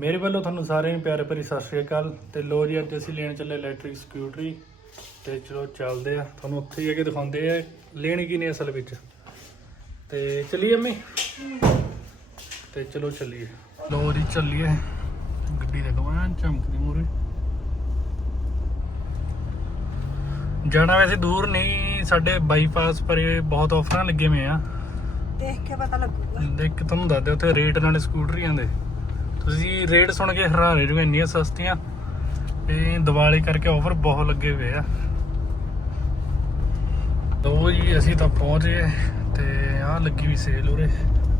ਮੇਰੇ ਵੱਲੋਂ ਤੁਹਾਨੂੰ ਸਾਰਿਆਂ ਨੂੰ ਪਿਆਰੇ ਭਰੀ ਸਤਿ ਸ਼੍ਰੀ ਅਕਾਲ। ਤੇ ਲੋ ਜੀ ਅੱਜ ਅਸੀਂ ਲੈਣ ਚੱਲੇ ਇਲੈਕਟ੍ਰਿਕ ਸਕੂਟਰੀ ਤੇ ਚਲੋ ਚੱਲਦੇ ਆ। ਤੁਹਾਨੂੰ ਉੱਥੇ ਜਾ ਕੇ ਦਿਖਾਉਂਦੇ ਆ ਲੈਣੀ ਕੀ ਨੇ ਅਸਲ ਵਿੱਚ। ਤੇ ਚੱਲੀਏ ਅੰਮੀ? ਤੇ ਚਲੋ ਚੱਲੀਏ। ਲੋ ਜੀ ਚੱਲੀਏ। ਗੱਡੀ ਦੇਖੋ ਐਨ ਚਮਕਦੀ ਮੂਰੇ ਜਾਣਾ ਵੈਸੇ ਦੂਰ ਨਹੀਂ ਸਾਡੇ ਬਾਈਪਾਸ ਪਰ ਬਹੁਤ ਆਫਰਾਂ ਲੱਗੇ ਹੋਏ ਆ। ਦੇਖ ਕੇ ਪਤਾ ਲੱਗੂਗਾ। ਦੇਖ ਕੇ ਤੁਹਾਨੂੰ ਦੱਸਦੇ ਉੱਥੇ ਰੇਟ ਨਾਲੇ ਸਕੂਟਰੀਆਂ ਦੇ ਤੁਸੀਂ ਰੇਟ ਸੁਣ ਕੇ ਹੈਰਾਨ ਹੋ ਜਾਓਗੇ ਇੰਨੀਆਂ ਸਸਤੀਆਂ। ਤੇ ਦੀਵਾਲੀ ਕਰਕੇ ਆਫਰ ਬਹੁਤ ਲੱਗੇ ਹੋਏ ਆ। ਦੋ ਜੀ ਅਸੀਂ ਤਾਂ ਪਹੁੰਚ ਗਏ ਤੇ ਆਹ ਲੱਗੀ ਵੀ ਸੇਲ ਉਰੇ।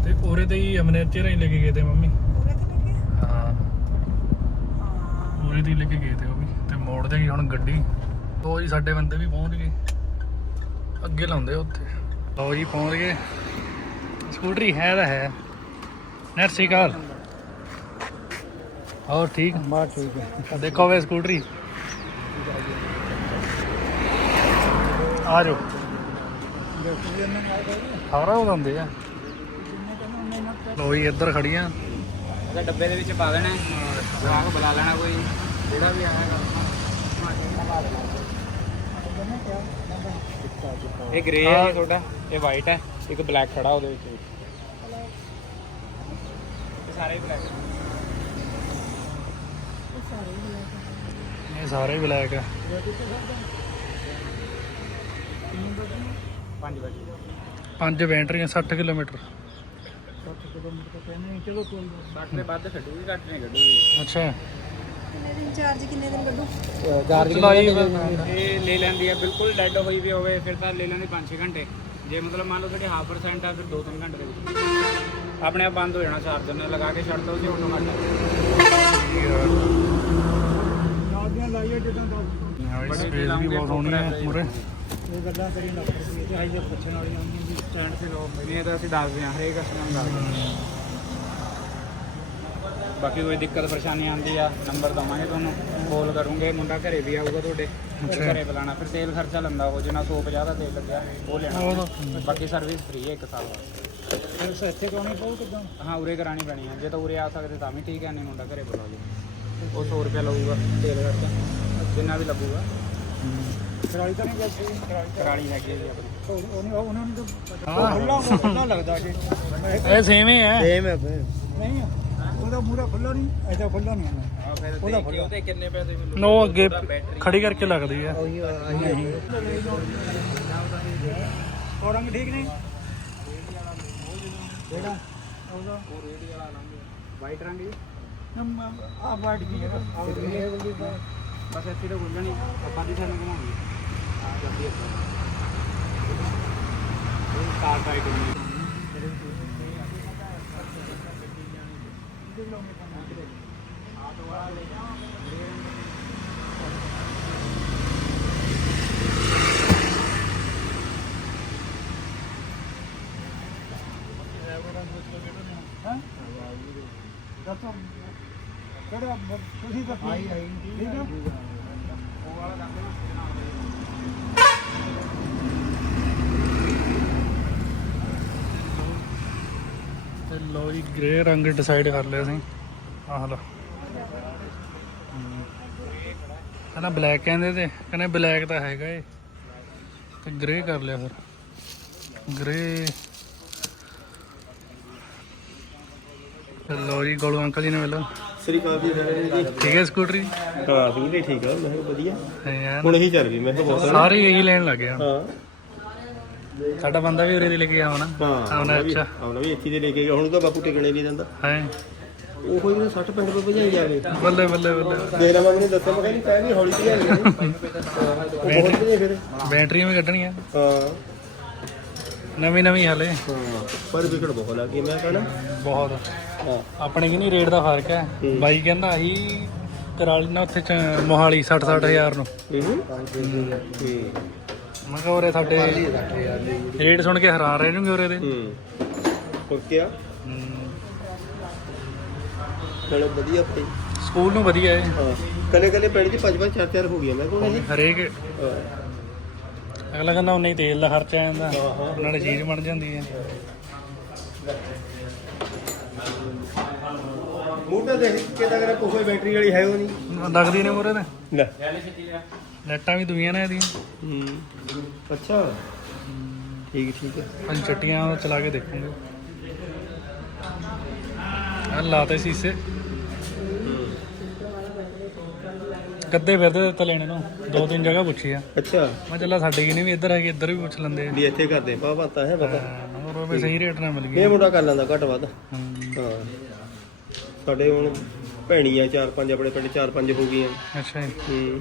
ਤੇ ਉਰੇ ਤੇ ਹੀ ਅਮਨੇਚਰ ਹੀ ਲੈ ਕੇ ਗਏ ਤੇ ਮੰਮੀ। ਪੂਰੇ ਤੇ ਲੱਗੇ ਹਾਂ। ਹਾਂ। ਉਰੇ ਤੇ ਲੈ ਕੇ ਗਏ ਤੇ ਉਹ ਵੀ ਤੇ ਮੋੜ ਦੇ ਗਈ ਹੁਣ ਗੱਡੀ। ਦੋ ਜੀ ਸਾਡੇ ਬੰਦੇ ਵੀ ਪਹੁੰਚ ਗਏ। ਅੱਗੇ ਲਾਉਂਦੇ ਉੱਥੇ। ਲਓ ਜੀ ਪਹੁੰਚ ਗਏ। ਸਕੂਟਰੀ ਹੈ ਤਾਂ ਹੈ। ਨਰਸੀ ਕਾਲ ਹੋਰ ਠੀਕ ਬਾ ਠੀਕ ਹੈ ਦੇਖੋ ਵੇ ਸਕੂਟਰੀ ਆ ਜਾਓ ਸਾਰਾ ਉਹ ਹੁੰਦੇ ਆ ਲੋ ਜੀ ਇੱਧਰ ਖੜੀਆਂ ਉਹਦਾ ਡੱਬੇ ਦੇ ਵਿੱਚ ਪਾ ਦੇਣਾ ਜਵਾਕ ਬੁਲਾ ਲੈਣਾ ਕੋਈ ਜਿਹੜਾ ਵੀ ਆਏਗਾ ਇਹ ਗ੍ਰੇ ਹੈ ਜੀ ਤੁਹਾਡਾ ਇਹ ਵਾਈਟ ਹੈ ਇੱਕ ਬਲੈਕ ਖੜਾ ਉਹਦੇ ਵਿੱਚ ਇਹ ਸਾਰੇ ਬਲੈਕ ਇਹ ਸਾਰੇ ਬਲੈਕ ਆ। ਪੰਜ ਵਜੇ। ਪੰਜ ਬੈਟਰੀਆਂ 60 ਕਿਲੋਮੀਟਰ। ਚਲੋ ਕੋਈ 60 ਦੇ ਵੱਧ ਛੱਡੂਗੀ ਘੱਟ ਨਹੀਂ ਕੱਢੂਗੀ ਅੱਛਾ। ਕਿੰਨੇ ਦਿਨ ਚਾਰਜ ਕਿੰਨੇ ਦਿਨ ਕੱਢੂ? ਚਾਰਜ ਚਲਾਈ ਇਹ ਲੈ ਲੈਂਦੀ ਹੈ ਬਿਲਕੁਲ ਡੈਡ ਹੋਈ ਵੀ ਹੋਵੇ ਫਿਰ ਤਾਂ ਲੈ ਲੈਂਦੀ 5-6 ਘੰਟੇ। ਜੇ ਮਤਲਬ ਮੰਨ ਲਓ ਤੁਹਾਡੇ ਹਾਫ ਪਰਸੈਂਟ ਆ ਫਿਰ 2-3 ਘੰਟੇ ਦੇ ਵਿੱਚ। ਆਪਣੇ ਆਪ ਬੰਦ ਹੋ ਜਾਣਾ ਚਾਰਜਰ ਨੇ ਲਗਾ ਕੇ ਛੱਡ ਦੋ ਸੀ ਆਟੋਮੈਟਿਕ ਨਾਲੀਆਂ ਲਾਈਏ ਜਦੋਂ ਦਾ ਵੀ ਬਹੁਤ ਸੋਹਣੀ ਹੈ ਮੂਰੇ ਇਹ ਗੱਲਾਂ ਕਰੀ ਨਾ ਕਰਦੀ ਤੇ ਆਈ ਜੇ ਪੁੱਛਣ ਵਾਲੀ ਆਉਂਦੀ ਵੀ ਸਟੈਂਡ ਤੇ ਲਾਓ ਇਹ ਤਾਂ ਅਸੀਂ ਦੱਸਦੇ ਹਾਂ ਹਰੇਕ ਕਸਟਮਰ ਨੂੰ ਦੱਸਦੇ ਹਾਂ। ਬਾਕੀ ਕੋਈ ਦਿੱਕਤ ਪਰੇਸ਼ਾਨੀ ਆਉਂਦੀ ਆ ਨੰਬਰ ਦਵਾਂਗੇ ਤੁਹਾਨੂੰ ਕਾਲ ਕਰੂੰਗੇ ਮੁੰਡਾ ਘਰੇ ਵੀ ਆਊਗਾ ਤੁਹਾਡੇ ਫਿਰ। ਘਰੇ ਬੁਲਾਣਾ ਫਿਰ ਤੇਲ ਖਰਚਾ ਲੈਂਦਾ ਉਹ ਜਿੰਨਾ 150 ਦਾ ਤੇਲ ਲੱਗਿਆ ਉਹ ਲੈਣਾ ਬਾਕੀ ਸਰਵਿਸ ਫ੍ਰੀ ਹੈ ਇੱਕ ਸਾਲ ਵਾਸਤੇ। ਇੱਥੇ ਕਰਾਉਣੀ ਪਊ ਕਿਦਾਂ? ਹਾਂ ਉਰੇ ਕਰਾਣੀ ਪੈਣੀ ਹੈ ਜੇ ਤਾਂ ਉਰੇ ਆ ਸਕਦੇ ਤਾਂ ਵੀ ਠੀਕ ਹੈ ਨਹੀਂ ਮੁੰਡਾ ਘਰੇ ਬੁਲਾ ਲਓ ਉਹ 100 ਰੁਪਏ ਲਊਗਾ ਤੇਲ ਖਰਚਾ ਜਿੰਨਾ ਵੀ ਲੱਗੂਗਾ। ਕਰਾਲੀ ਤਾਂ ਨਹੀਂ ਜਾਂਦੀ ਕਰਾਲੀ ਹੈਗੀ ਜੀ ਆਪਣੀ ਉਹ ਉਹਨੇ ਉਹਨਾਂ ਨੂੰ ਤਾਂ ਹਾਂ। ਖੁੱਲਾ ਖੁੱਲਾ ਲੱਗਦਾ ਜੀ। ਇਹ ਸੇਮ ਹੀ ਹੈ। ਸੇਮ ਹੈ ਨਹੀਂ ਉਹਦਾ ਮੂਰਾ ਖੁੱਲਾ ਨਹੀਂ ਐਦਾ ਖੁੱਲਾ ਨਹੀਂ ਹੈ ਉਹਦਾ ਫੜੋ। ਉਹਦੇ ਕਿੰਨੇ ਪੈਸੇ ਮਿਲੂ ਨੋ ਅੱਗੇ ਖੜੀ ਕਰਕੇ ਲੱਗਦੀ ਹੈ। ਉਹ ਰੰਗ ਠੀਕ ਨਹੀਂ ਜਿਹੜਾ ਉਹਦਾ। ਵਾਈਟ ਰੰਗ ਜੀ ਆ ਵਾਈਟ ਕੀ ਹੈ? ਬਸ ਇੱਥੇ ਤਾਂ ਗੁੰਝਣੀ ਆਪਾਂ ਦੀ ਸਾਨੂੰ ਘੁਮਾਉਂਗੇ। ਆ ਜਾਂਦੀ ਹੈ ਇਹ ਸਟਾਰ ਟਾਈਟ ਹੁੰਦੀ ਹਾਂ? ਦੱਸੋ। ਕਿਹੜਾ ਤੁਸੀਂ ਦੱਸੋ। ਠੀਕ ਹੈ ਉਹ ਵਾਲਾ ਦੱਸ ਦੇਣਾ ਜੀ ਗ੍ਰੇ ਰੰਗ ਡਿਸਾਈਡ ਕਰ ਲਿਆ ਅਸੀਂ। ਆਹ ਲੋ ਕਹਿੰਦਾ ਬਲੈਕ ਕਹਿੰਦੇ ਤੇ ਕਹਿੰਦੇ ਬਲੈਕ ਤਾਂ ਹੈਗਾ ਏ। ਤੇ ਗ੍ਰੇ ਕਰ ਲਿਆ ਫਿਰ। ਗ੍ਰੇ ਲੋ ਜੀ ਗੋਲੂ ਅੰਕਲ ਜੀ ਨੇ ਮਿਲੋ। ਸ੍ਰੀ ਅਕਾਲ ਜੀ ਠੀਕ ਹੈ ਸਕੂਟਰੀ? ਹਾਂ ਸਕੂਟਰੀ ਠੀਕ ਆ ਮੈਂ ਕਿਹਾ ਵਧੀਆ। ਹੁਣ ਇਹੀ ਚੱਲ ਗਈ ਮੈਂ ਕਿਹਾ ਬਹੁਤ ਸਾਰੇ ਇਹੀ ਲੈਣ ਲੱਗੇ ਆ। ਹਾਂ। ਸਾਡਾ ਬੰਦਾ ਵੀ ਉਰੇ ਦੀ ਲੈ ਕੇ ਆਉਣਾ ਹਾਂ ਆਉਣਾ ਅੱਛਾ। ਆਉਣਾ ਵੀ ਇੱਥੇ ਦੇ ਲੈ ਕੇ ਗਿਆ। ਹੁਣ ਤਾਂ ਬਾਪੂ ਟਿਕਣੇ ਨਹੀਂ ਦਿੰਦਾ। ਹੈ। ਉਹ ਕੋਈ 60 65 ਰੁਪਏ ਭਜਾਈ ਜਾਵੇ ਬੱਲੇ ਬੱਲੇ ਬੱਲੇ ਦੇਖ ਲਾ ਮੈਨੂੰ ਦੱਸਿਆ ਮੈਂ ਕਹਿੰਦੀ ਕਹਿ ਵੀ ਹੌਲੀ ਉਹ ਬਹੁਤ ਭਜੇ ਫਿਰ। ਬੈਟਰੀਆਂ ਵੀ ਕੱਢਣੀਆਂ। ਹਾਂ। ਨਵੀਂ ਨਵੀਂ ਹਲੇ। ਹਾਂ ਪਰ ਵਿਕਟ ਬਹੁਤ ਲੱਗ ਗਈ ਮੈਂ ਕਹਣਾ। ਬਹੁਤ। ਹਾਂ। ਆਪਣੇ ਕਿ ਨਹੀਂ ਰੇਟ ਦਾ ਫ਼ਰਕ ਹੈ। ਹੂੰ। ਬਾਈ ਕਹਿੰਦਾ ਆਹੀ ਕਰਾ ਲੈਣਾ ਉੱਥੇ ਮੋਹਾਲੀ 60 ਹਜ਼ਾਰ ਨੂੰ। ਇਹ ਮੈਂ ਕਿਹਾ ਉਰੇ ਸਾਡੇ ਰੇਟ ਸੁਣ ਕੇ ਹੈਰਾਨ ਰਹਿ ਜੂਗੇ ਉਰੇ ਦੇ। ਹੂੰ। ਹੋਰ ਕੀ। ਨਾਲੇ ਵਧੀਆ ਪਈ ਸਕੂਲ ਨੂੰ ਵਧੀਆ ਹੈ। ਹਾਂ। ਕੱਲੇ ਕੱਲੇ ਪਿੰਡ 'ਚ ਪੰਜ ਪੰਜ ਚਾਰ ਚਾਰ ਹੋ ਗਿਆ ਮੈਂ ਕੋਲ ਇਹ ਹਰੇਕ ਹਾਂ। ਅਗਲਾ ਕਹਿੰਦਾ ਉਨਾ ਹੀ ਤੇਲ ਦਾ ਖਰਚਾ ਆ ਜਾਂਦਾ ਹਾਂ। ਨਾਲੇ ਚੀਜ਼ ਬਣ ਜਾਂਦੀ ਹੈ। ਮੂੰਹ ਤਾਂ ਦੇਖ ਕੇ ਤਾਂ ਕਰੇ ਕੋਈ ਬੈਟਰੀ ਵਾਲੀ ਹੈ ਉਹ ਨਹੀਂ। ਲੱਗਦੀ ਨੇ ਤੇ। ਲੈ। ਲੈ ਛੇਤੀ ਲਿਆ ਲਾਈਟਾਂ ਵੀ ਦੁਨੀਆਂ ਨੇ ਇਹਦੀਆਂ। ਹੂੰ। ਅੱਛਾ। ਠੀਕ ਠੀਕ ਹੈ। ਪੰਜ ਚੱਟੀਆਂ ਉਹ ਚਲਾ ਕੇ ਦੇਖੂਗੇ। ਆ ਲਾਤੇ ਸੀਸੇ। ਕੱਦੇ ਫਿਰਦੇ ਤੇ ਲੈਣੇ ਨੂੰ। ਦੋ ਤਿੰਨ ਜਗ੍ਹਾ ਪੁੱਛੀ ਆ। ਅੱਛਾ। ਮੈਂ ਚੱਲਾ ਸਾਡੇ ਕੀ ਨਹੀਂ ਵੀ ਇੱਧਰ ਹੈਗੀ ਇੱਧਰ ਵੀ ਪੁੱਛ ਲੈਂਦੇ ਆ। ਵੀ ਇੱਥੇ ਕਰਦੇ ਪਾ ਪਤਾ ਹੈ ਪਤਾ ਹੋਰ ਉਹ ਵੀ ਸਹੀ ਰੇਟ ਨਾਲ ਮਿਲ ਇਹ ਗਈ ਮੁੰਡਾ ਕਰ ਲੈਂਦਾ ਘੱਟ ਵੱਧ। ਹਮ, ਹਾਂ। ਸਾਡੇ ਹੁਣ ਭੈਣੀਆਂ ਚਾਰ ਪੰਜ ਆਪਣੇ ਪਿੰਡ ਚਾਰ ਪੰਜ ਹੋ ਗਈਆਂ। ਅੱਛਾ ਜੀ। ਹੂੰ।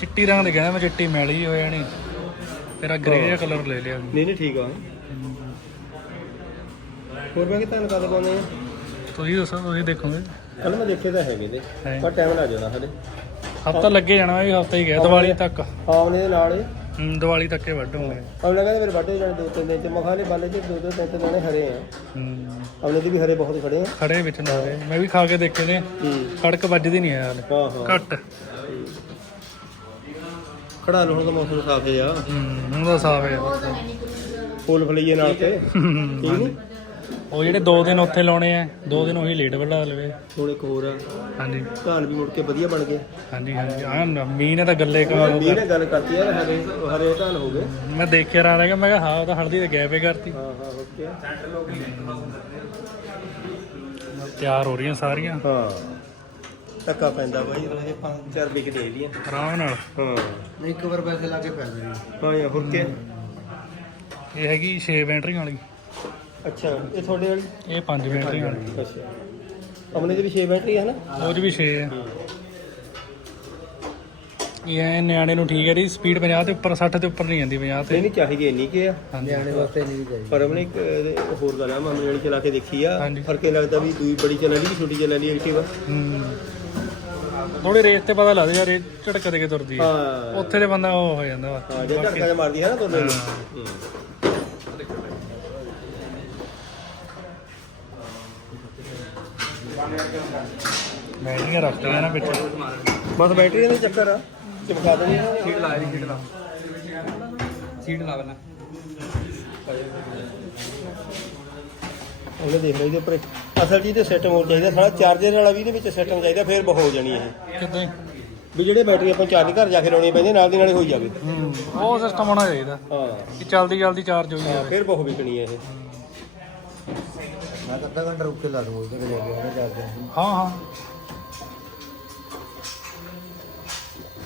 ਚਿੱਟੀ ਰੰਗ ਦੇ ਕਹਿੰਦਾ ਮੈਂ ਚਿੱਟੀ ਮੈਲੀ ਹੋ ਜਾਣੀ ਫਿਰ ਆ ਗ੍ਰੇ ਜਿਹਾ ਕਲਰ ਲੈ ਲਿਆ। ਨਹੀਂ ਨਹੀਂ ਠੀਕ ਆ। ਹੋਰ ਮੈਂ ਕਿ ਤੁਹਾਨੂੰ ਕਦ ਪਾਉਂਦੇ ਆ? ਤੁਸੀਂ ਦੱਸੋ ਤੁਸੀਂ ਦੇਖੋਗੇ। ਕੱਲ ਮੈਂ ਦੇਖੇ ਤਾਂ ਹੈਗੇ ਨੇ ਹੈ। ਪਰ ਟਾਈਮ ਲੱਗ ਜਾਣਾ ਸਾਡੇ ਹਫਤਾ ਲੱਗੇ ਜਾਣਾ ਇਹ ਹਫਤਾ ਹੀ ਗਿਆ ਦੀਵਾਲੀ ਤੱਕ। ਆਮਨੇ ਦੇ ਨਾਲ ਹੀ। ਹਮ, ਦੀਵਾਲੀ ਤੱਕ ਹੀ ਵੱਢੂਗੇ ਅਗਲਾ ਕਹਿੰਦੇ ਮੇਰੇ ਵੱਡੇ ਜਾਣੇ ਦੋ ਤਿੰਨ ਦਿਨ ਚ। ਮਖਾਲੇ ਬਾਲੇ ਚ ਦੋ ਦੋ ਤਿੰਨ ਤਿੰਨ ਦਾਣੇ ਹਰੇ ਆ। ਹਮ, ਅਗਲੇ ਦੀ ਵੀ ਹਰੇ ਬਹੁਤ ਖੜੇ ਆ। ਖੜੇ ਵਿੱਚ ਨਾ ਰਹੇ ਮੈਂ ਵੀ ਖਾ ਕੇ ਦੇਖੇ ਨੇ। ਹੂੰ। ਕੜਕ ਵੱਜਦੀ ਨਹੀਂ ਹੈ ਹਾਲੇ। ਹਾਂ ਹਾਂ। ਘੱਟ। ਖੜਾ ਲੋ ਹੁਣ ਤਾਂ ਮੌਸਮ ਸਾਫ਼ ਹੈ ਆ ਹਮ, ਹੁਣ ਦਾ ਸਾਫ਼ ਹੈ ਫੁੱਲ ਫਲਈਏ ਨਾਲ ਤੇ। ਠੀਕ ਨਹੀਂ? ਉਹ ਜਿਹੜੇ ਦੋ ਦਿਨ ਉੱਥੇ ਲਾਉਣੇ ਆ ਦੋ ਦਿਨ ਉਹੀ ਲੇਟ ਵੱਢਾ ਲਵੇ। ਹੁਣ ਇੱਕ ਹੋਰ ਆ। ਹਾਂਜੀ। ਧਾਨ ਵੀ ਮੁੜ ਕੇ ਵਧੀਆ ਬਣ ਗਏ। ਹਾਂਜੀ ਹਾਂਜੀ। ਆ ਮੀਂਹ ਨੇ ਤਾਂ ਗੱਲੇ ਕਮਾਲ ਹੋ ਵੀ ਨੇ ਗੱਲ ਕਰਤੀ ਆ ਹਰੇ ਹਰੇ ਧਾਨ ਹੋ ਗਏ। ਮੈਂ ਦੇਖ ਕੇ ਰਾਹ ਮੈਂ ਕਿਹਾ ਹਾਂ ਉਹ ਤਾਂ ਹਲਦੀ ਤੇ ਗੈਪ ਹੀ ਕਰਤੀ। ਹਾਂ ਹਾਂ ਓਕੇ ਤਿਆਰ ਹੋ ਰਹੀਆਂ ਸਾਰੀਆਂ। ਹਾਂ। ਧੱਕਾ ਪੈਂਦਾ ਬਾਈ। ਇਹ ਪੰਜ ਚਾਰ ਵਿਕ ਦੇ ਦੀਆਂ ਆਰਾਮ ਨਾਲ। ਹਾਂ। ਇੱਕ ਵਾਰ ਪੈਸੇ ਲਾ ਕੇ ਪੈ ਜਾਣੀ ਹਾਂ ਯਾ ਹੋਰ ਕੀ? ਇਹ ਹੈਗੀ 6 ਬੈਟਰੀਆਂ ਵਾਲੀ। ਅੱਛਾ ਇਹ ਤੁਹਾਡੇ ਵਾਲੀ? ਇਹ 5 ਬੈਟਰੀਆਂ ਵਾਲੀ। ਅੱਛਾ। ਆਪਣੇ ਦੇ ਵੀ 6 ਬੈਟਰੀ ਹੈ ਨਾ ਉਹ 'ਚ ਵੀ 6 ਆ। ਇਹ ਐਂ ਨਿਆਣੇ ਨੂੰ ਠੀਕ ਹੈ ਜੀ ਸਪੀਡ 50 ਤੇ ਉੱਪਰ 60 ਤੇ ਉੱਪਰ ਨਹੀਂ ਜਾਂਦੀ 50 ਤੇ। ਨਹੀਂ ਨਹੀਂ ਚਾਹੀਦੀ ਇੰਨੀ ਕੀ ਆ। ਨਿਆਣੇ ਵਾਸਤੇ ਨਹੀਂ ਚਾਹੀਦੀ। ਪਰ ਆਪਣੇ ਇੱਕ ਹੋਰ ਗੱਲ ਆ ਮੈਂ ਵਾਲੀ ਚਲਾ ਕੇ ਦੇਖੀ ਆ। ਫ਼ਰਕ ਇਹ ਲੱਗਦਾ ਵੀ ਦੂਈ ਬੜੀ ਚਲਾ ਲਈ ਛੋਟੀ ਚਲਾ ਲਈ ਐਕਟਿਵਾ ਹੂੰ। ਥੋੜੀ ਰੇਸ ਤੇ ਪਤਾ ਲੱਗਦਾ ਯਾਰ ਇਹ ਝਟਕ ਦੇ ਕੇ ਤੁਰਦੀ ਹੈ ਹਾਂ। ਉੱਥੇ ਤੇ ਬੰਦਾ ਉਹ ਹੋ ਜਾਂਦਾ ਵਾ। ਹਾਂ ਜੇ ਝਟਕਾ ਜਿਹਾ ਮਾਰਦੀ ਹੈ ਨਾ ਦੋਨੇ ਨੂੰ ਹਾਂ। ਹੂੰ। ਬੈਟਰੀਆਂ ਰੱਖਦੀਆਂ ਨਾ ਵਿੱਚ ਬਸ ਬੈਟਰੀ ਦਾ ਚੱਕਰ ਆ। ਚਮਕਾ ਦੇਣੀ ਆ ਸੀਟ ਲਾ ਇਹਦੀ ਸੀਟ ਲਾ। ਸੀਟ ਲਾ ਪਹਿਲਾਂ। ਉਹਨੇ ਦੇਖ ਲਈ ਦੇ ਉੱਪਰ। ਅਸਲ ਜੀ ਤੇ ਸਿਸਟਮ ਹੋ ਚਾਹੀਦਾ ਸਾਡਾ ਚਾਰਜਰ ਵਾਲਾ ਵੀ ਇਹਦੇ ਵਿੱਚ ਸਿਸਟਮ ਚਾਹੀਦਾ ਫਿਰ ਬਹੁਤ ਹੋ ਜਾਣੀ ਇਹ। ਕਿੱਦਾਂ ਵੀ ਜਿਹੜੇ ਬੈਟਰੀ ਆਪਾਂ ਚਾਰਜ ਘਰ ਜਾ ਕੇ ਲਾਉਣੀ ਪੈਂਦੀ ਨਾਲ ਦੀ ਨਾਲੇ ਹੋਈ ਜਾਵੇ। ਹੂੰ ਉਹ ਸਿਸਟਮ ਹੋਣਾ ਚਾਹੀਦਾ। ਹਾਂ। ਕਿ ਜਲਦੀ ਜਲਦੀ ਚਾਰਜ ਹੋਈ ਹਾਂ ਜਾਵੇ। ਫਿਰ ਬਹੁਤ ਵਿਕਣੀ ਹੈ ਇਹ। ਮੈਂ ਤਾਂ ਅੱਧਾ ਘੰਟਾ ਰੁਕ ਕੇ ਲਾ ਦੂੰਗਾ ਉਹਦੇ ਕੋਲ ਜਾ ਕੇ ਉਹਨੇ ਚਾਰਜ ਹਾਂ ਹਾਂ।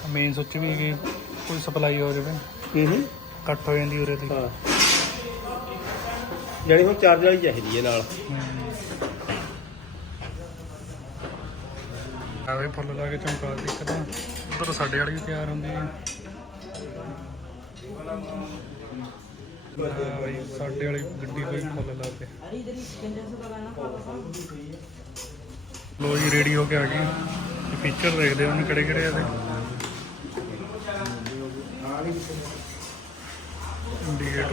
ਮੇਨ ਸੁੱਚ ਵੀ ਕੋਈ ਸਪਲਾਈ ਹੋ ਜਾਵੇ। ਹੂੰ ਹੂੰ। ਕੱਟ ਹੋ ਜਾਂਦੀ ਉਰੇ ਦੀ ਹਾਂ। ਜਿਹੜੀ ਹੁਣ ਚਾਰਜ ਵਾਲੀ ਚਾਹੀਦੀ ਹੈ ਨਾਲ। ਆਵੇ ਫੁੱਲ ਲਾ ਕੇ ਚਮਕਾ ਦੀ ਕਦਾਂ ਉਧਰ ਸਾਡੇ ਵਾਲੀ ਵੀ ਤਿਆਰ ਹੁੰਦੀ ਹੈ। ਆਹ ਬਈ, ਸਾਡੇ ਵਾਲੀ ਗੱਡੀ ਕੋਈ ਫੁੱਲ ਲਾ ਕੇ। ਲੋ ਜੀ ਰੈਡੀ ਹੋ ਕੇ ਆ ਗਈ। ਫੀਚਰ ਦੇਖਦੇ ਹਾਂ ਕਿਹੜੇ ਕਿਹੜੇ ਇਹਦੇ। ਇੰਡੀਕੇਟਰ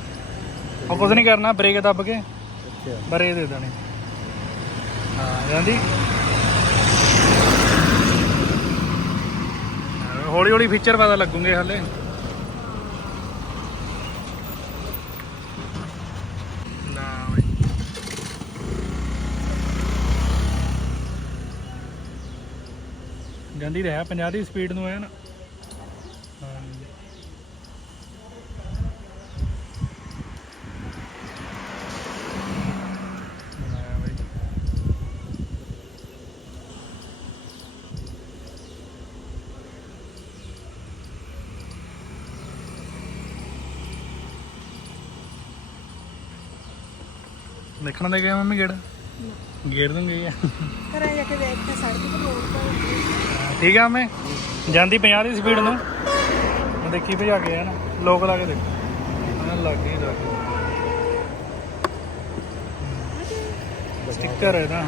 ਉਹ ਕੁਝ ਨਹੀਂ ਕਰਨਾ ਬ੍ਰੇਕ ਦੱਬ ਕੇ ਅੱਛਾ। ਬਰੇ ਦੇ ਦੇਣੇ। ਹਾਂ ਜਾਂਦੀ। ਹੌਲੀ ਹੌਲੀ ਫੀਚਰ ਪਤਾ ਲੱਗੂਗੇ ਹਲੇ। ਜਾਂਦੀ ਰਿਹਾ 50 ਦੀ ਸਪੀਡ ਨੂੰ ਹੈ ਦੇਖਣ ਦੇ ਗਏ ਮੰਮੀ ਗੇੜ? ਗੇੜ ਦੂੰਗੀ ਆ। ਘਰੇ ਜਾ ਕੇ ਵੇਖ ਕੇ ਸੜਕ ਤੇ ਰੋਡ ਤੇ ਠੀਕ ਆ ਮੈਂ ਜਾਂਦੀ 50 ਦੀ ਸਪੀਡ ਨੂੰ। ਮੈਂ ਦੇਖੀ ਭਜਾ ਕੇ ਆ ਨਾ। ਲੋਕ ਲਾ ਕੇ ਦੇਖ। ਉਹਨਾਂ ਲੱਗ ਗਈ ਲੱਗ ਗਈ ਸਟicker ਹੈ ਨਾ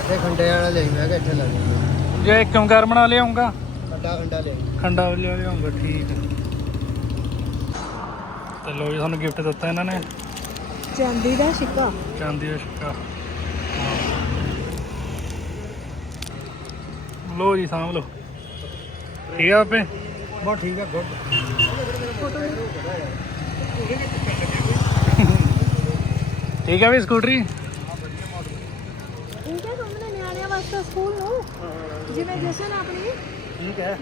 ਅੱਡੇ ਖੰਡੇ ਵਾਲਾ ਲਈ ਮੈਂ ਕਿ ਇੱਥੇ ਲੱਗ ਜੇ ਕਿਉਂ ਕਰ ਬਣਾ ਲਿਆਉਂਗਾ ਅੱਡਾ ਖੰਡਾ ਲਈ ਖੰਡਾ ਲਿਆ ਲਿਆਉਂਗਾ ਠੀਕ ਹੈ ਤੇ ਲੋ ਜੀ ਤੁਹਾਨੂੰ ਗਿਫਟ ਦਿੱਤਾ ਇਹਨਾਂ ਨੇ। ਚਾਂਦੀ ਦਾ ਸਿੱਕਾ ਚਾਂਦੀ ਦਾ ਸਿੱਕਾ ਲੋ ਜੀ ਸਾਂਭ ਲਓ। ਠੀਕ ਆ ਆਪੇ? ਬਹੁਤ ਠੀਕ ਹੈ ਗੁੱਡ। ਠੀਕ ਆ ਵੀ ਸਕੂਟਰੀ? ਇਹ ਕਿਆ ਸਾਹਮਣੇ ਨਿਆਣਿਆਂ ਵਾਸਤੇ ਸਕੂਲ ਨੂੰ। ਜਿਵੇਂ ਜਸ਼ਨ ਆਪਣੀ। ਠੀਕ ਹੈ।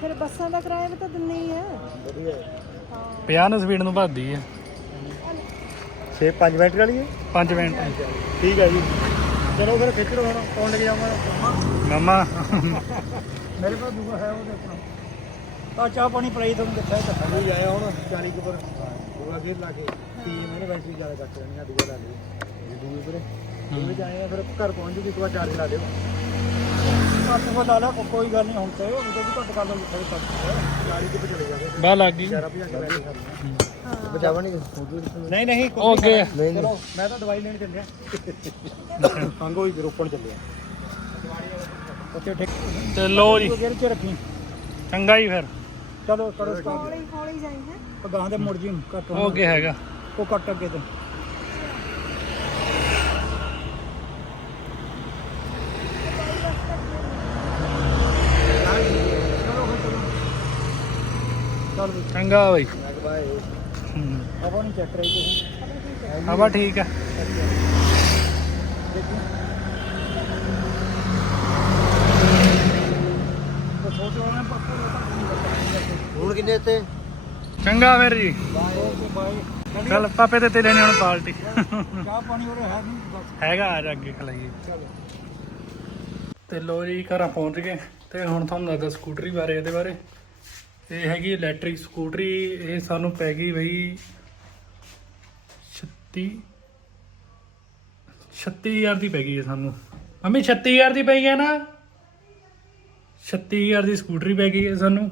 ਫਿਰ ਬੱਸਾਂ ਦਾ ਕਿਰਾਇਆ ਵੀ ਤਾਂ ਦਿੰਨੇ ਹੀ ਆ। ਵਧੀਆ। 50 ਨੂੰ ਸਪੀਡ ਨੂੰ ਭੱਜਦੀ ਹੈ 6 5 ਮਿੰਟ ਵਾਲੀ ਹੈ? 5 ਮਿੰਟ। ਠੀਕ ਹੈ ਜੀ। ਚਲੋ ਫਿਰ ਖਿੱਚ ਲਓ ਹੁਣ ਕੌਣ ਲੈ ਕੇ ਜਾਵਾਂਗਾ ਮਮਾ। ਮੇਰੇ ਕੋਲ ਦੂਆ ਹੈ ਉਹਦੇ ਆਪਣਾ ਤਾਂ ਚਾਹ ਪਾਣੀ ਪੜਾਈ ਤੁਹਾਨੂੰ ਕਿੱਥੇ ਕੱਟਾ ਨਹੀਂ ਆਇਆ ਹੁਣ 40 ਕੁ ਪਰ ਦੂਆ ਗੇਰ ਲਾ ਕੇ। ਟੀਮ ਇਹਨੇ ਬੈਟਰੀ ਜ਼ਿਆਦਾ ਕੱਟ ਲੈਣੀ ਆ ਦੂਆ ਲਾ ਲਈ ਦੂਏ ਪਰੇ ਦੂਏ ਆ ਫਿਰ ਘਰ ਪਹੁੰਚ ਜੂਗੀ ਇੱਕ ਵਾਰ ਚਾਰਜ ਲਾ ਦਿਓ ਘੱਟ ਕੋ ਲਾ ਲਾ ਕੋ- ਕੋਈ ਗੱਲ ਨਹੀਂ ਹੁਣ ਤੇ ਉਹ ਵੀ ਘੱਟ ਕਰ ਲਓ ਥੋੜੇ ਤੱਕ 40 ਕੁ ਚਲੇ ਜਾਵੇ ਬਾਹ ਲੱਗ ਗਈ। ਚਾਰਾ ਭਜਾ ਕੇ ਨਹੀਂ ਨਹੀਂ। ਚਲੋ ਮੈਂ ਤਾਂ ਦਵਾਈ ਲੈਣ ਚੱਲਿਆ। ਸੰਗੋ ਹੀ ਰੋਪਣ ਚੱਲਿਆ। ਉੱਥੇ ਠੀਕ ਤੇ ਲੋ ਜੀ। ਗੇਰ ਚ ਰੱਖੀ। ਚੰਗਾ ਹੀ ਫਿਰ। ਚਲੋ ਕਰੋ ਸਟਾਪ ਹੌਲੀ ਹੌਲੀ ਜਾਈ ਹੈ। ਗਾਂ ਦੇ ਮੁੜ ਜੀ ਕੱਟ ਉਹ ਅੱਗੇ ਹੈਗਾ। ਉਹ ਕੱਟ ਅੱਗੇ ਤੇ। ਚੰਗਾ ਬਾਈ। ਬਾਏ ਹੂੰ। ਆਪਾਂ ਨਹੀਂ ਚੈੱਕ ਰਹੀ ਤੁਸੀਂ ਹਵਾ ਠੀਕ ਆ ਹੁਣ ਕਿੰਨੇ ਤੇ ਚੰਗਾ ਫਿਰ ਜੀ। ਚੱਲ ਪਾਪੇ ਤੇ ਤੇ ਲੈਣੇ ਹੁਣ ਪਾਰਟੀ ਚਾਹ ਪਾਣੀ ਉਰੇ ਹੈ ਨਹੀਂ ਬਸ ਹੈਗਾ ਆ ਜਾ ਅੱਗੇ ਖਲਾਈਏ। ਤੇ ਲੋ ਜੀ ਘਰਾਂ ਪਹੁੰਚ ਗਏ। ਤੇ ਹੁਣ ਤੁਹਾਨੂੰ ਦੱਸਦਾ ਸਕੂਟਰੀ ਬਾਰੇ ਇਹਦੇ ਬਾਰੇ। ਇਹ ਹੈਗੀ ਇਲੈਕਟ੍ਰਿਕ ਸਕੂਟਰੀ ਇਹ ਸਾਨੂੰ ਪੈ ਗਈ ਬਈ 36 36000 ਦੀ ਪੈ ਗਈ ਹੈ ਸਾਨੂੰ। ਮੰਮੀ 36000 ਦੀ ਪਈ ਹੈ ਨਾ? 36000 ਦੀ ਸਕੂਟਰੀ ਪੈ ਗਈ ਹੈ ਸਾਨੂੰ।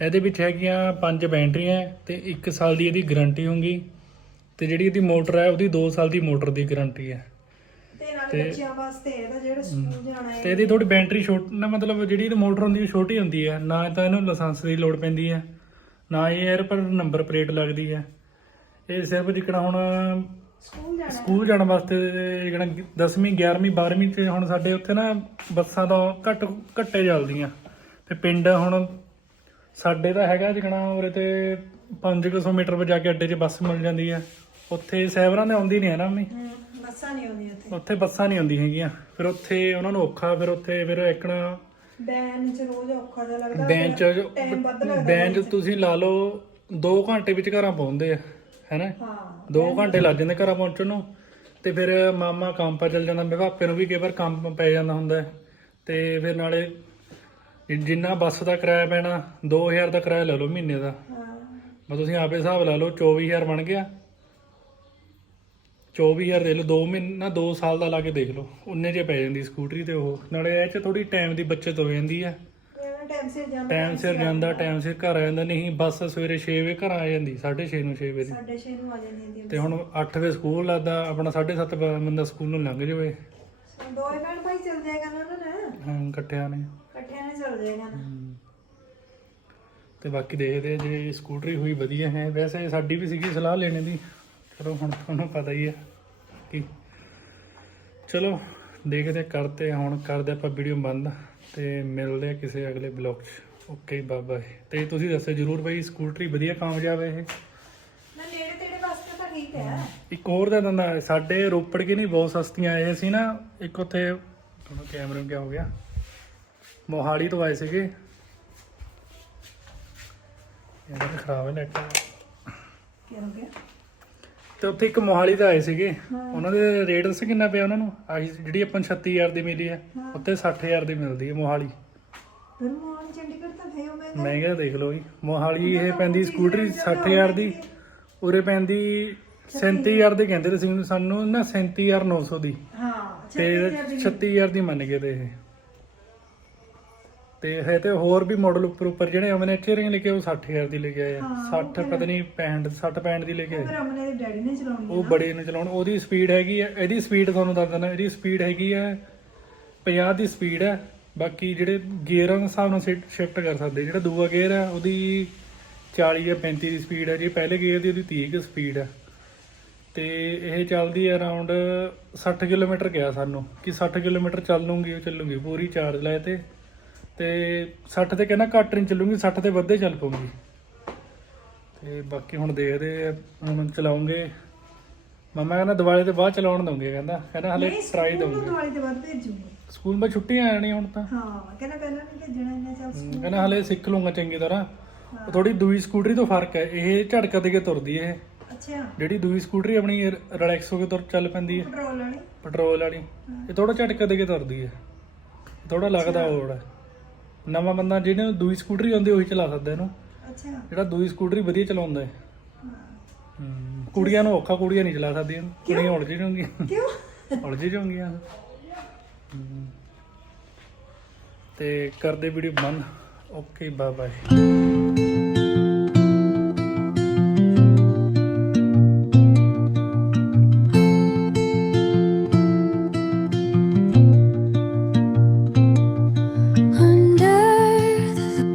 ਇਹਦੇ ਵਿੱਚ ਹੈਗੀਆਂ ਪੰਜ ਬੈਟਰੀਆਂ ਤੇ 1 ਸਾਲ ਦੀ ਇਹਦੀ ਗਾਰੰਟੀ ਹੋਊਗੀ। ਤੇ ਜਿਹੜੀ ਇਹਦੀ ਮੋਟਰ ਹੈ, ਉਹਦੀ 2 ਸਾਲ ਦੀ ਮੋਟਰ ਦੀ ਗਾਰੰਟੀ ਹੈ। ਤੇ ਤੇ- ਬੱਚਿਆਂ ਵਾਸਤੇ ਇਹਦਾ ਜਿਹੜਾ ਸਕੂਲ ਜਾਣਾ ਹੈ। ਤੇ ਇਹਦੀ ਥੋੜੀ ਬੈਟਰੀ ਛੋਟ ਨਾ ਮਤਲਬ ਜਿਹੜੀ ਇਹਦੀ ਮੋਟਰ ਹੁੰਦੀ ਹੈ ਛੋਟੀ ਹੁੰਦੀ ਹੈ ਨਾ ਤਾਂ ਇਹਨੂੰ ਲਾਇਸੈਂਸ ਦੀ ਲੋੜ ਪੈਂਦੀ ਹੈ ਨਾ ਇਹ ਪਰ ਨੰਬਰ ਪਲੇਟ ਲੱਗਦੀ ਹੈ। ਇਹ ਸਿਰਫ ਜਿਕਣਾ ਹੁਣ ਸਕੂਲ ਜਾਣਾ ਸਕੂਲ ਜਾਣ ਵਾਸਤੇ ਜਿਹੜਾ 10ਵੀਂ 11ਵੀਂ 12ਵੀਂ ਚ ਹੁਣ ਸਾਡੇ ਉੱਥੇ ਨਾ ਬੱਸਾਂ ਦਾ ਘੱਟ ਘੱਟੇ ਚੱਲਦੀਆਂ। ਤੇ ਪਿੰਡ ਹੁਣ ਸਾਡੇ ਦਾ ਹੈਗਾ ਜਿਕਣਾ ਉਰੇ ਤੇ 500 ਮੀਟਰ ਪਰ ਜਾ ਕੇ ਅੱਡੇ 'ਚ ਬੱਸ ਮਿਲ ਜਾਂਦੀ ਹੈ। ਉੱਥੇ ਸਹਿਬਰਾਂ ਦੇ ਆਉਂਦੀ ਨਹੀਂ ਹੈ ਨਾ ਮੰਮੀ? ਹੂੰ, ਬੱਸਾਂ ਨਹੀਂ ਆਉਂਦੀਆਂ ਉੱਥੇ ਉੱਥੇ ਬੱਸਾਂ ਨਹੀਂ ਆਉਂਦੀਆਂ ਹੈਗੀਆਂ। ਫਿਰ ਉੱਥੇ ਉਹਨਾਂ ਨੂੰ ਔਖਾ ਫਿਰ ਉੱਥੇ ਫਿਰ ਇੱਕਣਾ ਬੈਨ ਚ ਰੋਜ਼ ਔਖਾ ਜਿਹਾ ਲੱਗਦਾ ਬੈਂਚ ਟਾਈਮ ਵੱਧ ਲੱਗਦਾ ਬੈਂਚ ਤੁਸੀਂ ਲਾ ਲਓ 2 ਘੰਟੇ ਵਿੱਚ ਘਰਾਂ ਪਹੁੰਚਦੇ ਆ ਹੈਨਾ ਹਾਂ 2 ਘੰਟੇ ਲੱਗ ਜਾਂਦੇ ਘਰਾਂ ਪਹੁੰਚਣ ਨੂੰ। ਤੇ ਫਿਰ ਮਾਮਾ ਕੰਮ ਪਰ ਚੱਲ ਜਾਂਦਾ। ਮੇਰੇ ਪਾਪੇ ਨੂੰ ਵੀ ਕਈ ਵਾਰ ਕੰਮ ਪੈ ਜਾਂਦਾ ਹੁੰਦਾ। ਹੈ। ਤੇ ਫਿਰ ਨਾਲੇ ਜਿੰਨਾ ਬੱਸ ਦਾ ਕਿਰਾਇਆ ਪੈਣਾ 2000 ਦਾ ਕਿਰਾਇਆ ਲੈ ਲਓ ਮਹੀਨੇ ਦਾ। ਹਾਂ। ਮੈਂ ਤੁਸੀਂ ਆਪੇ ਹਿਸਾਬ ਲਾ ਲਓ 24000 ਬਣ ਗਿਆ। 24000 ਦੇ ਲਓ 2 ਮਹੀਨਾ 2 ਸਾਲ ਦਾ ਲਾ ਕੇ ਦੇਖ ਲਓ। ਉਨੇ 'ਚ ਪੈ ਜਾਂਦੀ ਸਕੂਟਰੀ ਤੇ ਉਹ। ਨਾਲੇ ਇਹ 'ਚ ਥੋੜੀ ਟਾਈਮ ਦੀ ਬੱਚਤ ਹੋ ਜਾਂਦੀ ਹੈ ਟਾਈਮ ਸਿਰ ਜਾਂਦਾ ਟਾਈਮ ਸਿਰ ਜਾਂਦਾ ਟਾਈਮ ਸਿਰ ਘਰ ਆ ਜਾਂਦਾ ਨਹੀਂ ਬੱਸ ਸਵੇਰੇ 6 ਵਜੇ ਘਰ ਆ ਜਾਂਦੀ 6:30 ਨੂੰ 6 ਵਜੇ। ਦੀ। ਸਾਡੇ 6 ਨੂੰ ਆ ਜਾਂਦੀ ਹੁੰਦੀ ਤੇ ਹੁਣ 8 ਵਜੇ ਸਕੂਲ ਲੱਗਦਾ ਆਪਣਾ 7:30 ਬੰਦਾ ਸਕੂਲ ਨੂੰ ਲੰਘ ਜਾਵੇ। ਦੋਏ ਭੈਣ ਭਾਈ ਚੱਲ ਜਾਏਗਾ ਨਾ ਉਹਨਾਂ ਨੇ। ਹਾਂ ਇਕੱਠਿਆਂ ਨੇ। ਇਕੱਠਿਆਂ ਨੇ ਚੱਲ ਜਾਏਗਾ ਨਾ ਤੇ ਬਾਕੀ ਦੇਖਦੇ ਜੇ ਸਕੂਟਰੀ ਹੋਈ ਵਧੀਆ ਹੈ। ਵੈਸੇ ਸਾਡੀ ਵੀ ਸੀਗੀ ਸਲਾਹ ਲੈਣੇ ਦੀ। ਚਲੋ ਹੁਣ ਤੁਹਾਨੂੰ ਪਤਾ ਹੀ ਹੈ ਕਿ ਚਲੋ ਦੇਖਦੇ ਕਰਦੇ ਹੁਣ ਕਰਦੇ ਆਪਾਂ ਵੀਡੀਓ ਬੰਦ ਤੇ ਮਿਲਦੇ ਆ ਕਿਸੇ ਅਗਲੇ ਬਲੌਗ 'ਚ। ਓਕੇ ਬਾਏ ਬਾਏ ਤੇ ਤੁਸੀਂ ਦੱਸੋ ਜਰੂਰ ਬਈ ਸਕੂਟਰੀ ਵਧੀਆ ਕਾਮਯਾਬ ਹੈ ਇਹ? ਨਾ ਨੇੜੇ ਤੇੜੇ ਵਾਸਤੇ ਤਾਂ ਠੀਕ ਹੈ। ਇੱਕ ਹੋਰ ਦਾ ਦੰਦਾ ਸਾਡੇ ਰੋਪੜ ਕੇ ਨਹੀਂ ਬਹੁਤ ਸਸਤੀਆਂ ਆਏ ਸੀ ਨਾ ਇੱਕ ਉੱਥੇ ਤੁਹਾਨੂੰ ਕੈਮਰੇ ਨੂੰ ਕਿਆ ਹੋ ਗਿਆ? ਮੋਹਾਲੀ ਤੋਂ ਆਏ ਸੀਗੇ। ਇਹਦਾ ਤਾਂ ਖਰਾਬ ਹੈ ਨੈਟ ਕੀ ਹੋ ਗਿਆ? ਤੇ ਉੱਥੇ ਇੱਕ ਮੋਹਾਲੀ ਦਾ ਆਏ ਸੀਗੇ। ਉਹਨਾਂ ਦੇ ਰੇਟ ਦੱਸ ਕਿੰਨਾ ਪਿਆ ਉਹਨਾਂ ਨੂੰ? ਆਹੀ ਜਿਹੜੀ ਆਪਾਂ ਨੂੰ 36000 ਦੀ ਮਿਲੀ ਹੈ ਉੱਥੇ 60000 ਦੀ ਮਿਲਦੀ ਹੈ ਮੋਹਾਲੀ। ਫਿਰ ਮੋਹਨ ਚੰਡੀਗੜ੍ਹ ਤਾਂ ਹੈ ਉਹ ਮੈਂ ਮਹਿੰਗਾ ਦੇਖ ਲਓ ਜੀ। ਮੋਹਾਲੀ ਇਹ ਪੈਂਦੀ ਸਕੂਟਰੀ 60000 ਦੀ ਉਰੇ ਪੈਂਦੀ 37000 ਦੀ ਕਹਿੰਦੇ ਤੁਸੀਂ ਮੈਨੂੰ ਸਾਨੂੰ ਨਾ 37900 ਦੀ। ਹਾਂ ਤੇ 36000 ਦੀ ਮੰਨ ਗਏ ਤੇ ਇਹ। ਤੇ ਹੈ ਤੇ ਹੋਰ ਵੀ ਮਾਡਲ ਉੱਪਰ ਉੱਪਰ ਜਿਹੜੇ ਅਮਨੇਚਰਿੰਗ ਲਿਖੇ ਉਹ 60000 ਦੀ ਲੈ ਕੇ ਆਏ ਆ। 60 ਪਤਾ ਨਹੀਂ 65 60 65 ਦੀ ਲੈ ਕੇ ਆਏ। ਪਰ ਅਮਨੇ ਦੇ ਡੈਡੀ ਨੇ ਚਲਾਉਣੀ ਉਹ ਬੜੇ ਨੂੰ ਚਲਾਉਣ। ਉਹਦੀ ਸਪੀਡ ਹੈਗੀ ਹੈ ਇਹਦੀ ਸਪੀਡ ਤੁਹਾਨੂੰ ਦੱਸ ਦਿੰਦਾ ਇਹਦੀ ਸਪੀਡ ਹੈਗੀ ਹੈ 50 ਦੀ ਸਪੀਡ ਹੈ ਬਾਕੀ ਜਿਹੜੇ ਗੇਅਰਾਂ ਦੇ ਹਿਸਾਬ ਨਾਲ ਸ਼ਿਫਟ ਕਰ ਸਕਦੇ ਜਿਹੜਾ ਦੂਆ ਗੇਅਰ ਹੈ ਉਹਦੀ 40 ਜਾਂ 35 ਦੀ ਸਪੀਡ ਹੈ ਜੀ ਪਹਿਲੇ ਗੇਅਰ ਦੀ ਉਹਦੀ 30 ਦੀ ਸਪੀਡ ਹੈ ਤੇ ਇਹ ਚੱਲਦੀ ਹੈ ਅਰਾਊਂਡ 60 ਕਿਲੋਮੀਟਰ ਗਿਆ ਸਾਨੂੰ ਕਿ 60 ਕਿਲੋਮੀਟਰ ਚੱਲ ਲੂੰਗੀ ਉਹ ਚੱਲੂਗੀ। ਪੂਰੀ ਚਾਰਜ ਲਾਏ ਤੇ। ਤੇ 60 ਤੇ ਕਹਿੰਦਾ ਘੱਟ ਨਹੀਂ ਚੱਲੂਗੀ 60 ਤੇ ਵੱਧੇ ਚੱਲ ਪਊਗੀ। ਤੇ ਬਾਕੀ ਹੁਣ ਦੇਖਦੇ ਆ, ਹੁਣ ਚਲਾਉਂਗੇ। ਮਮਾ ਕਹਿੰਦਾ ਦਿਵਾਲੀ ਤੇ ਬਾਅਦ ਚਲਾਉਣ ਦਊਂਗੇ ਕਹਿੰਦਾ। ਕਹਿੰਦਾ ਹਲੇ ਟਰਾਈ ਦਊਂਗੇ। ਦਿਵਾਲੀ ਦੇ ਬਾਅਦ ਭੇਜੂਗੀ। ਸਕੂਲ ਵਿੱਚ ਛੁੱਟੀਆਂ ਆ ਜਾਣੀਆਂ ਹੁਣ ਤਾਂ। ਹਾਂ ਕਹਿੰਦਾ ਪਹਿਲਾਂ ਨਹੀਂ ਭੇਜਣਾ ਇੰਨਾ ਚੱਲ ਹਮ, ਕਹਿੰਦਾ ਹਲੇ ਸਿੱਖ ਲੂੰਗਾ ਚੰਗੀ ਤਰ੍ਹਾਂ। ਉਹ ਥੋੜੀ ਦੂਈ ਸਕੂਟਰੀ ਤੋਂ ਫ਼ਰਕ ਹੈ ਇਹ ਝਟਕਾ ਦੇ ਕੇ ਤੁਰਦੀ ਹੈ ਇਹ। ਅੱਛਾ। ਜਿਹੜੀ ਦੂਈ ਸਕੂਟਰੀ ਆਪਣੀ ਰਿਲੈਕਸ ਹੋ ਕੇ ਤੁਰ ਚੱਲ ਪੈਂਦੀ ਹੈ। ਪੈਟਰੋਲ ਵਾਲੀ? ਪੈਟਰੋਲ ਵਾਲੀ। ਇਹ ਥੋੜਾ ਝਟਕਾ ਦੇ ਕੇ ਤੁਰਦੀ ਹੈ। ਥੋੜਾ ਲੱਗਦਾ ਹੋਰ ਹੈ। ਨਵਾਂ ਬੰਦਾ ਜਿਹਨੇ ਦੂਈ ਸਕੂਟਰੀ ਆਉਂਦੀ ਉਹੀ ਚਲਾ ਸਕਦਾ ਇਹਨੂੰ। ਅੱਛਾ। ਜਿਹੜਾ ਦੂਈ ਸਕੂਟਰੀ ਵਧੀਆ ਚਲਾਉਂਦਾ ਹੈ। ਹਮ, ਕੁੜੀਆਂ ਨੂੰ ਔਖਾ ਕੁੜੀਆਂ ਨਹੀਂ ਚਲਾ ਸਕਦੀਆਂ। ਕੁੜੀਆਂ ਉਲਝ ਜਾਣਗੀਆਂ ਕਿਉਂ? ਉਲਝ ਜਾਣਗੀਆਂ ਹਮ। ਤੇ ਕਰਦੇ ਵੀਡੀਓ ਬੰਦ। Okay bye bye